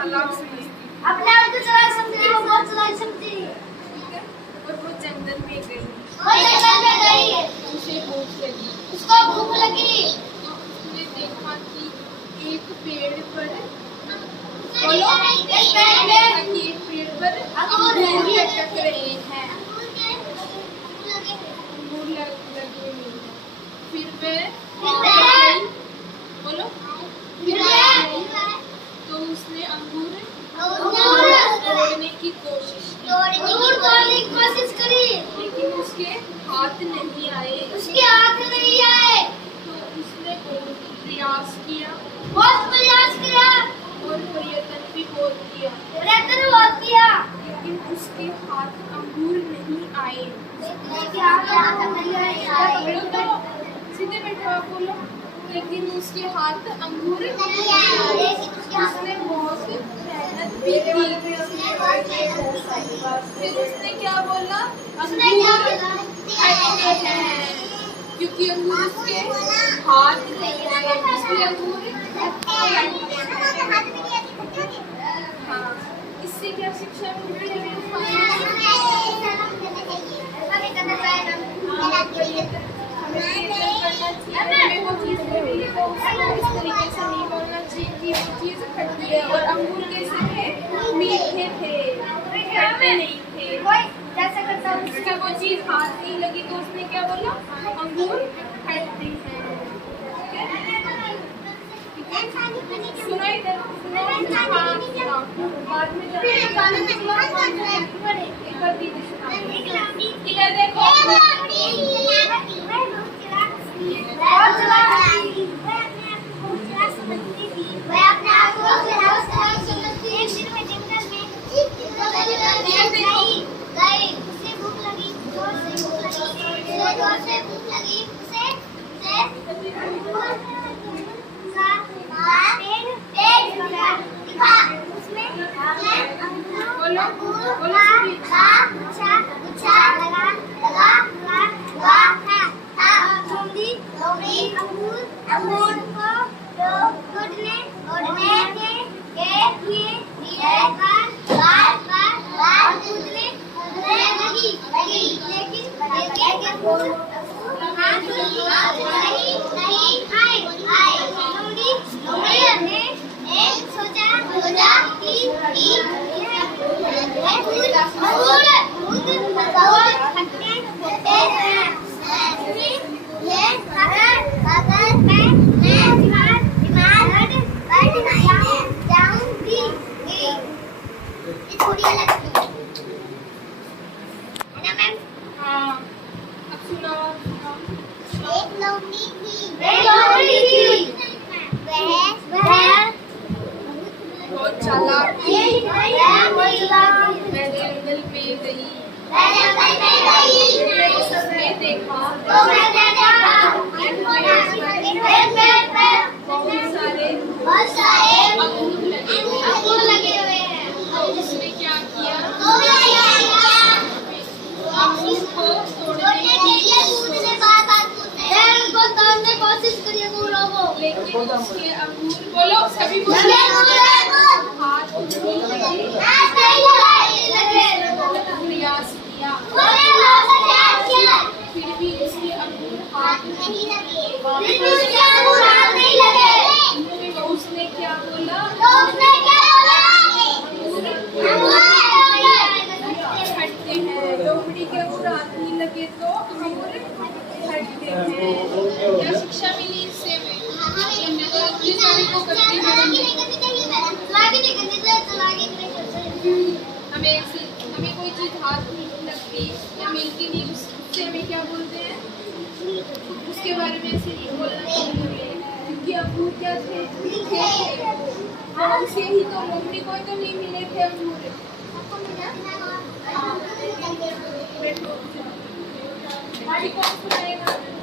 चालाक समझती थी। अपने आप को चालाक समझती, वो बहुत चालाक समझती है। ठीक है, और वो जंगल में गई, उसे भूख लगी, उसको भूख लगी, तो उसने देखा कि एक पेड़ पर बोलो, एक पेड़ पर अंगूर अंगूर लटक रहे हैं, लगे अंगूर लगे हुए हैं। फिर वह बोलो, फिर वह गई, तो उसने अंगूर तोड़ने की कोशिश की, करी, लेकिन उसके हाथ नहीं आए, उसके हाथ नहीं आए, तो उसने बहुत प्रयास किया बहुत प्रयास किया, और प्रयत्न भी बहुत किया, लेकिन उसके हाथ अंगूर नहीं आए। बोलो तो, सीधे बैठो आप, बोलो, लेकिन उसके हाथ अंगूर नहीं आए। उसने बहुत मेहनत भी की, फिर उसने क्या बोला, अंगूर खट्टे हैं, क्योंकि अंगूर उसके हाथ नहीं आए, इसलिए अंगूर खट्टे हैं। हाँ, इससे क्या शिक्षा मिलती है? हमें प्रयत्न करना चाहिए, हमें वो चीज़ मिली है तो उसको इस तरीके से नहीं बोलना चाहिए कि वो चीज़ खट्टी है। और अंगूर कैसे थे? मीठे थे, खट्टे नहीं थे। उसके वो चीज़ हाथ नहीं लगी तो उसने क्या बोला, अंगूर खट्टे हैं। सुनो इधर, सुनो, हाँ, सुनाओ। बाद में जब एक बार दीदी सुनाओ। इधर देखो, बोलो, बोलो सभी। अंगूर को तोड़ने के लिए बार कूदने लगी, लेकिन नहीं आए। लोमड़ी ने सोचा कि हाँ, अब सुनाओ, सुनाओ। एक लोमड़ी थी, वह बहुत चालाक थी, वह जंगल में गई, उसने देखा बहुत सारे अंगूर लगे हुए हैं। तो उसने क्या किया, अंगूर को तोड़ने की कोशिश करी, लेकिन उसके अंगूर, बोलो सभी बोलो, हाथ नहीं लगे, प्रयास किया, फिर भी उसके अंगूर हाथ नहीं लगे। तो उसने क्या बोला, खट्टे हैं। लोमड़ी के अंगूर हाथ नहीं लगे तो अंगूर खट्टे हैं। क्या शिक्षा मिली इससे हमें? मैं तो अपनी सारी को करती हूँ। हमें कोई चीज़ हाथ नहीं लगती या मिलती नहीं, उससे हमें क्या बोलते हैं, उसके बारे में ऐसे नहीं बोलना चाहिए, क्योंकि अंगूर क्या थे, मीठे थे। हाँ, उसे ही तो, लोमड़ी को तो नहीं मिले थे अंगूर। हाँ, बैठो, कौन सुनाएगा?